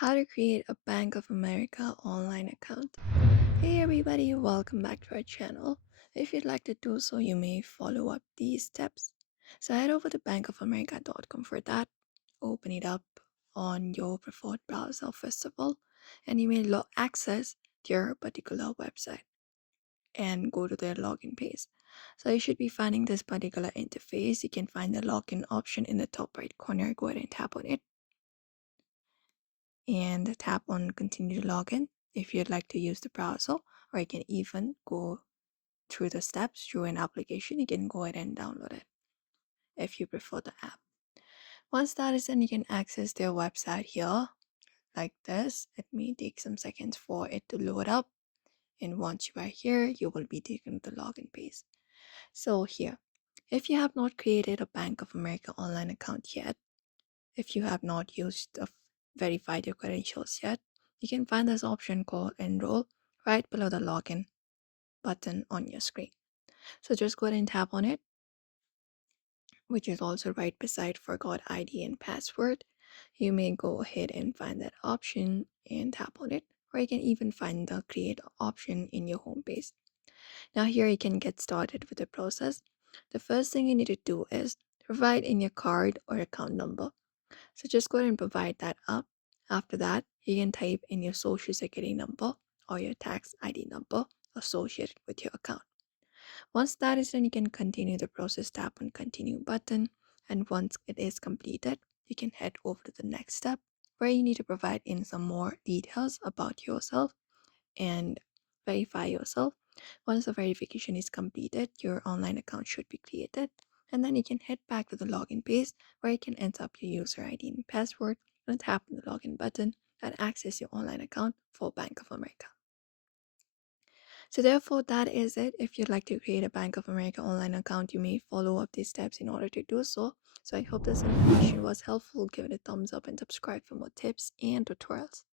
How to create a Bank of America online account. Hey everybody, welcome back to our channel. If you'd like to do so, you may follow up these steps. So head over to bankofamerica.com for that. Open it up on your preferred browser first of all, and you may access your particular website and go to their login page. So you should be finding this particular interface. You can find the login option in the top right corner. Go ahead and tap on it and tap on continue to login if you'd like to use the browser, or you can even go through the steps through an application. You can go ahead and download it if you prefer the app. Once that is done, you can access their website here like this. It may take some seconds for it to load up, and once you are here, you will be taken to the login page. So here, if you have not created a Bank of America online account yet, if you have not verified your credentials yet, you can find this option called enroll right below the login button on your screen. So just go ahead and tap on it, which is also right beside forgot ID and password. You may go ahead and find that option and tap on it, or you can even find the create option in your home page. Now here you can get started with the process. The first thing you need to do is provide in your card or account number. So just go ahead and provide that up. After that, you can type in your social security number or your tax ID number associated with your account. Once that is done, you can continue the process, tap on continue button, and once it is completed, you can head over to the next step where you need to provide in some more details about yourself and verify yourself. Once the verification is completed, your online account should be created, and then you can head back to the login page where you can enter up your user ID and password and tap on the login button and access your online account for Bank of America. So therefore, that is it. If you'd like to create a Bank of America online account, you may follow up these steps in order to do so. So I hope this information was helpful. Give it a thumbs up and subscribe for more tips and tutorials.